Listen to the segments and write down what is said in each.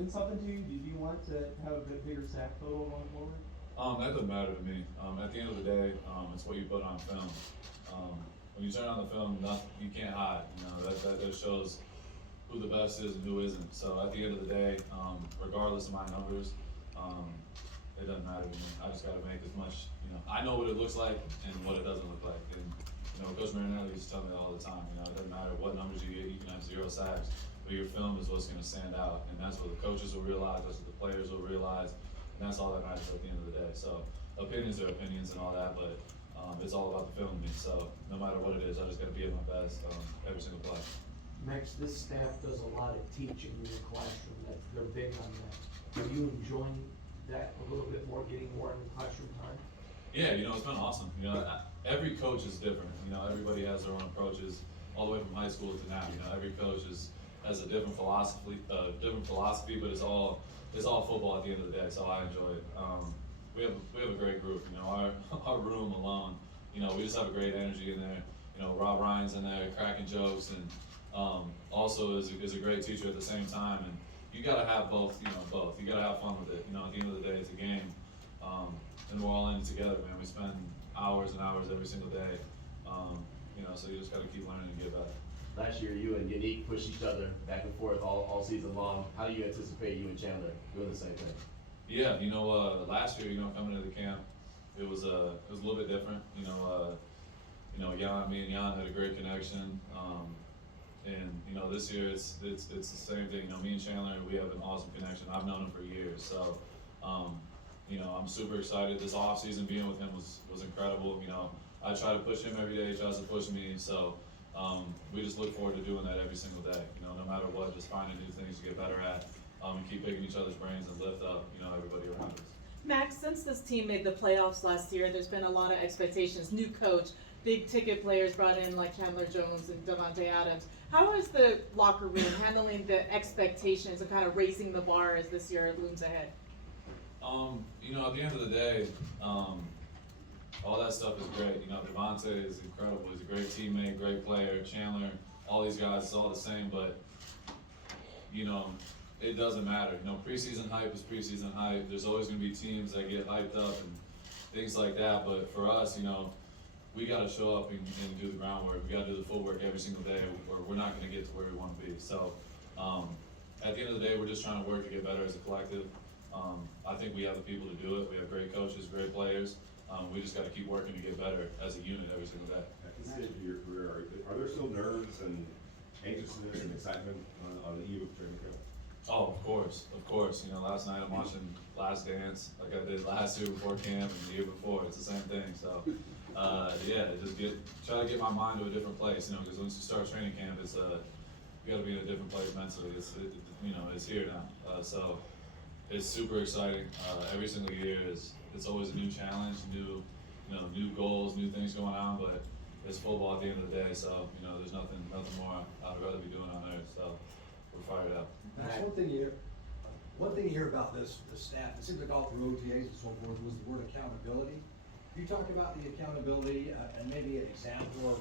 mean something to you? Did you want to have a bit bigger sack total going forward? That doesn't matter to me. At the end of the day, it's what you put on film. When you turn on the film, you can't hide. You know, that shows who the best is and who isn't. So at the end of the day, regardless of my numbers, it doesn't matter to me. I just got to make as much, you know, I know what it looks like and what it doesn't look like. And, you know, Coach Marinelli used to tell me all the time, you know, it doesn't matter what numbers you get, you can have 0 sacks, but your film is what's going to stand out. And that's what the coaches will realize, that's what the players will realize, and that's all that matters at the end of the day. So opinions are opinions and all that, but it's all about the film to me. So no matter what it is, I just got to be at my best every single play. Max, this staff does a lot of teaching in the classroom. They're big on that. Are you enjoying that a little bit more, getting more in the classroom time? Yeah, you know, it's been awesome. You know, every coach is different. You know, everybody has their own approaches, all the way from high school to now. You know, every coach has a different philosophy, but it's all football at the end of the day. So I enjoy it. We have a great group. You know, our room alone. You know, we just have a great energy in there. You know, Rob Ryan's in there cracking jokes, and also is a great teacher at the same time. And you gotta have both. You know, both. You gotta have fun with it. You know, at the end of the day, it's a game. And we're all in it together, man. We spend hours and hours every single day. You know, so you just got to keep learning and get better. Last year, you and Unique pushed each other back and forth all season long. How do you anticipate you and Chandler doing the same thing? Yeah, you know, last year, you know, coming into the camp, it was a little bit different. You know, me and Jan had a great connection. And you know, this year it's the same thing. You know, me and Chandler, we have an awesome connection. I've known him for years, so. You know, I'm super excited. This off season being with him was incredible. You know, I try to push him every day. He tries to push me. So we just look forward to doing that every single day. You know, no matter what, just finding new things to get better at, and keep picking each other's brains and lift up, you know, everybody around us. Max, since this team made the playoffs last year, there's been a lot of expectations. New coach, big ticket players brought in like Chandler Jones and Devontae Adams. How is the locker room handling the expectations and kind of raising the bar as this year looms ahead? You know, at the end of the day, all that stuff is great. You know, Devontae is incredible. He's a great teammate, great player. Chandler, all these guys, it's all the same, but, you know, it doesn't matter. You know, preseason hype is preseason hype. There's always going to be teams that get hyped up and things like that, but for us, you know, we got to show up and do the groundwork. We got to do the footwork every single day, or we're not going to get to where we want to be. So, at the end of the day, we're just trying to work to get better as a collective. I think we have the people to do it. We have great coaches, great players. We just got to keep working to get better as a unit every single day. At this stage of your career, are there still nerves and anxiousness and excitement on the eve of training camp? Oh, of course, of course. You know, last night I'm watching Last Dance like I did last year before camp and the year before. It's the same thing. So, yeah, just try to get my mind to a different place. You know, because once you start training camp, it's you got to be in a different place mentally. You know, it's here now. So. It's super exciting. Every single year it's always a new challenge, new goals, new things going on. But it's football at the end of the day, so you know there's nothing more I'd rather be doing on earth. So we're fired up. That's one thing you hear about this staff. It seems like all through OTAs and so forth was the word accountability. Can you talk about the accountability and maybe an example of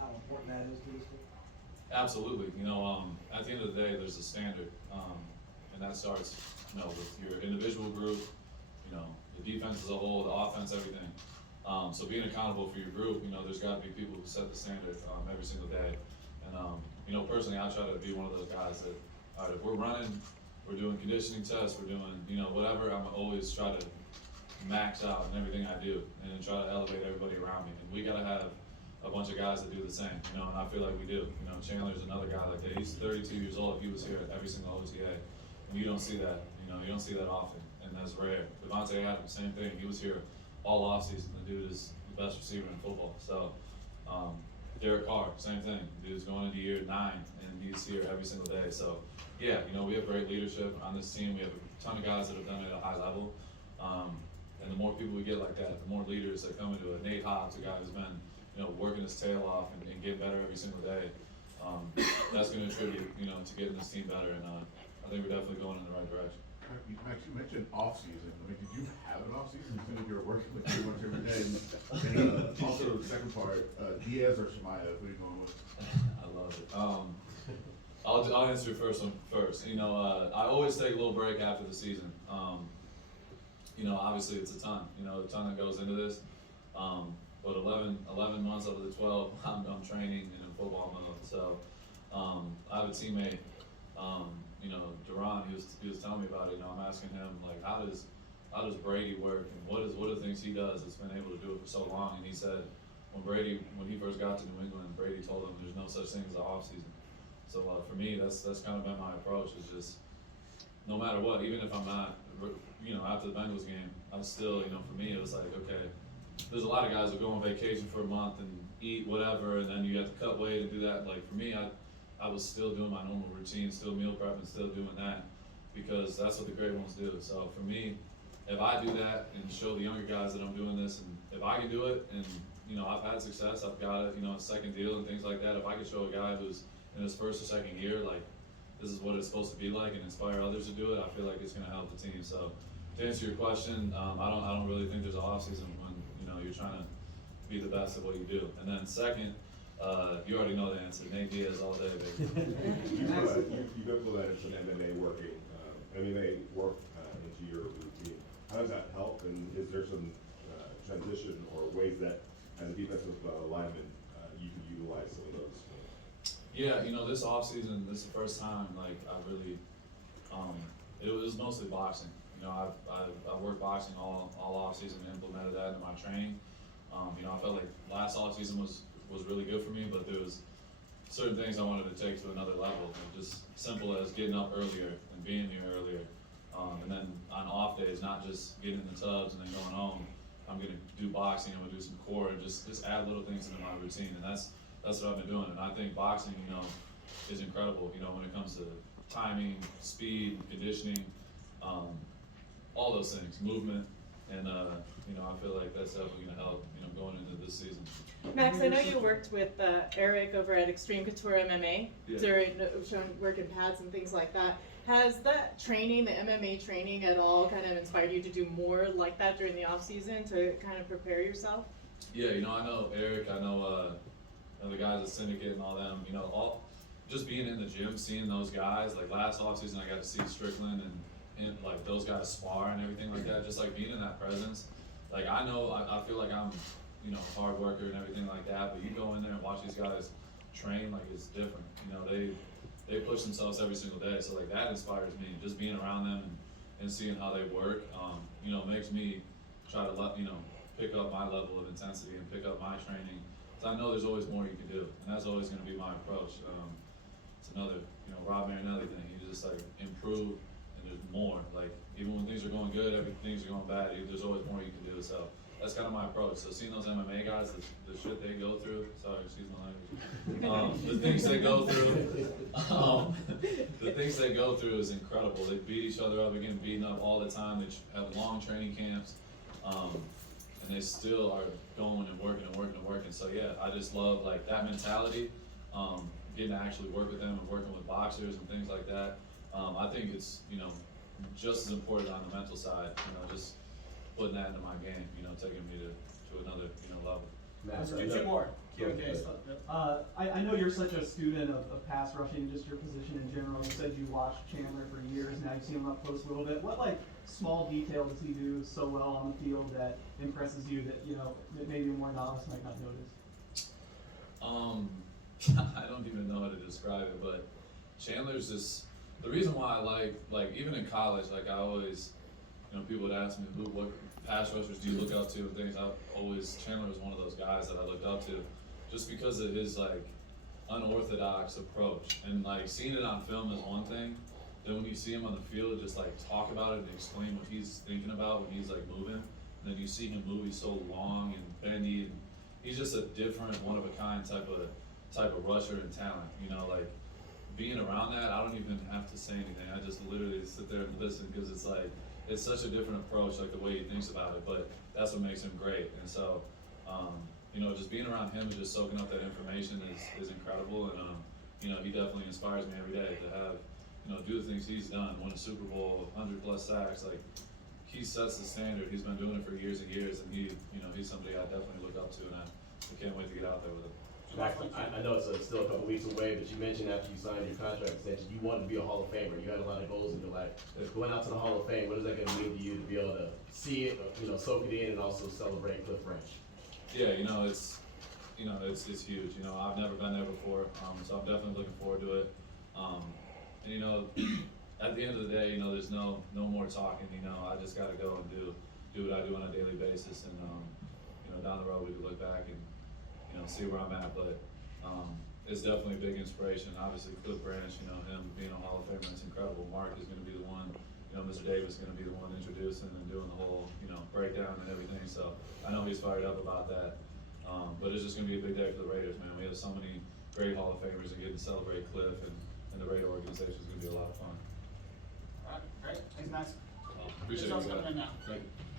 how important that is to this team? Absolutely. You know, at the end of the day, there's a standard. And that starts, you know, with your individual group, you know, the defense as a whole, the offense, everything. So being accountable for your group, you know, there's got to be people who set the standard every single day. And, you know, personally, I try to be one of those guys that, all right, if we're running, we're doing conditioning tests, we're doing, you know, whatever, I'm always try to max out in everything I do and try to elevate everybody around me. And we got to have a bunch of guys that do the same, you know, and I feel like we do. You know, Chandler's another guy like that. He's 32 years old. He was here at every single OTA. And you don't see that, you know, you don't see that often, and that's rare. Devontae Adams, same thing. He was here all offseason. The dude is the best receiver in football. So, Derek Carr, same thing. The dude's going into year 9, and he's here every single day. So, yeah, you know, we have great leadership on this team. We have a ton of guys that have done it at a high level. And the more people we get like that, the more leaders that come into it. Nate Hobbs, a guy who's been, you know, working his tail off and getting better every single day. That's going to attribute, you know, to getting this team better. And I think we're definitely going in the right direction. Max, you mentioned off season. I mean, did you have an off season? You said you were working with pretty much every day. And also the second part, Diaz or Shemaya, who are you going with? I love it. I'll answer your first one first. You know, I always take a little break after the season. You know, obviously it's a ton, you know, a ton that goes into this. But 11 months out of the 12, I'm training and in football mode. So, I have a teammate, you know, Duran, he was telling me about it. You know, I'm asking him, like, how does Brady work, and what are the things he does that's been able to do it for so long? And he said, when he first got to New England, Brady told him there's no such thing as an off season. So for me, that's kind of been my approach, is just no matter what, even if I'm not, you know, after the Bengals game, I still, you know, for me it was like, okay, there's a lot of guys that go on vacation for a month and eat whatever, and then you have to cut weight and do that. Like for me, I was still doing my normal routine, still meal prepping, still doing that, because that's what the great ones do. So for me, if I do that and show the younger guys that I'm doing this, and if I can do it, and you know, I've had success, I've got it, you know, a second deal and things like that. If I could show a guy who's in his first or second year, like, this is what it's supposed to be like, and inspire others to do it, I feel like it's gonna help the team. So to answer your question, I don't really think there's an off season when, you know, you're trying to be the best at what you do. And then second, you already know the answer, Nate Diaz all day, baby. You've implemented some MMA working, MMA work into your routine. How does that help, and is there some transition or ways that, as a defensive lineman, you can utilize some of those? Yeah, you know, this offseason, this is the first time, like, I really, it was mostly boxing. You know, I worked boxing all offseason and implemented that in my training. You know, I felt like last offseason was really good for me, but there was certain things I wanted to take to another level. Just simple as getting up earlier and being here earlier. And then on off days, not just getting in the tubs and then going home. I'm gonna do boxing, I'm gonna do some core, and just add little things into my routine, and that's what I've been doing. And I think boxing, you know, is incredible, you know, when it comes to timing, speed, conditioning, all those things, movement, and you know, I feel like that's definitely gonna help, you know, going into this season. Max, I know you worked with Eric over at Extreme Couture MMA Yeah. during showing work in pads and things like that. Has that training, the MMA training, at all kind of inspired you to do more like that during the off season to kind of prepare yourself? Yeah, you know, I know Eric, I know the guys at Syndicate and all them, you know, just being in the gym, seeing those guys, like last offseason I got to see Strickland and like those guys spar and everything like that, just like being in that presence. Like I know, I feel like I'm, you know, a hard worker and everything like that, but you go in there and watch these guys train, like it's different. You know, they push themselves every single day, so like that inspires me. Just being around them and seeing how they work, you know, makes me try to pick up my level of intensity and pick up my training. So I know there's always more you can do, and that's always going to be my approach. It's another, you know, Rob Marinelli thing. You just like improve, and there's more. Like even when things are going good, things are going bad. There's always more you can do. So that's kind of my approach. So seeing those MMA guys, the shit they go through. Sorry, excuse my language. The things they go through. The things they go through is incredible. They beat each other up, again, beating up all the time. They have long training camps, and they still are going and working and working and working. So yeah, I just love like that mentality. Getting to actually work with them and working with boxers and things like that. I think it's, you know, just as important on the mental side. You know, just putting that into my game. You know, taking me to another, you know, level. Max, Let's do two more. I know you're such a student of pass rushing, just your position in general. You said you watched Chandler for years, now you've seen him up close a little bit. What like small detail does he do so well on the field that impresses you that, you know, that maybe a more novice might not notice? I don't even know how to describe it, but Chandler's just, the reason why I like even in college, like I always, you know, people would ask me, what pass rushers do you look up to and things. Chandler was one of those guys that I looked up to, just because of his like unorthodox approach. And like seeing it on film is one thing, then when you see him on the field, just like talk about it and explain what he's thinking about when he's like moving, and then you see him move, he's so long and bendy, and he's just a different, one of a kind type of rusher and talent. You know, like being around that, I don't even have to say anything. I just literally sit there and listen, because it's like, it's such a different approach, like the way he thinks about it, but that's what makes him great. And so, you know, just being around him and just soaking up that information is incredible. And, you know, he definitely inspires me every day to have, you know, do the things he's done, won a Super Bowl, 100+ sacks. Like, he sets the standard. He's been doing it for years and years, and he, you know, he's somebody I definitely look up to, and I can't wait to get out there with him. I know it's still a couple weeks away, but you mentioned after you signed your contract extension, you wanted to be a Hall of Famer. You had a lot of goals in your life. Going out to the Hall of Fame, what is that gonna mean to you to be able to see it, soak it in and also celebrate Cliff Branch? Yeah, it's huge. I've never been there before, so I'm definitely looking forward to it. At the end of the day, there's no more talking. I just got to go and do what I do on a daily basis, and down the road we can look back and see where I'm at. But it's definitely a big inspiration. Obviously, Cliff Branch, him being a Hall of Famer, it's incredible. Mark is going to be the one. Mr. Davis is going to be the one introducing and doing the whole breakdown and everything. So I know he's fired up about that. But it's just going to be a big day for the Raiders, man. We have so many great Hall of Famers, and getting to celebrate Cliff and the Raider organization is going to be a lot of fun. All right, great. Thanks, Max. Appreciate you Results guys. coming in now. Thank you.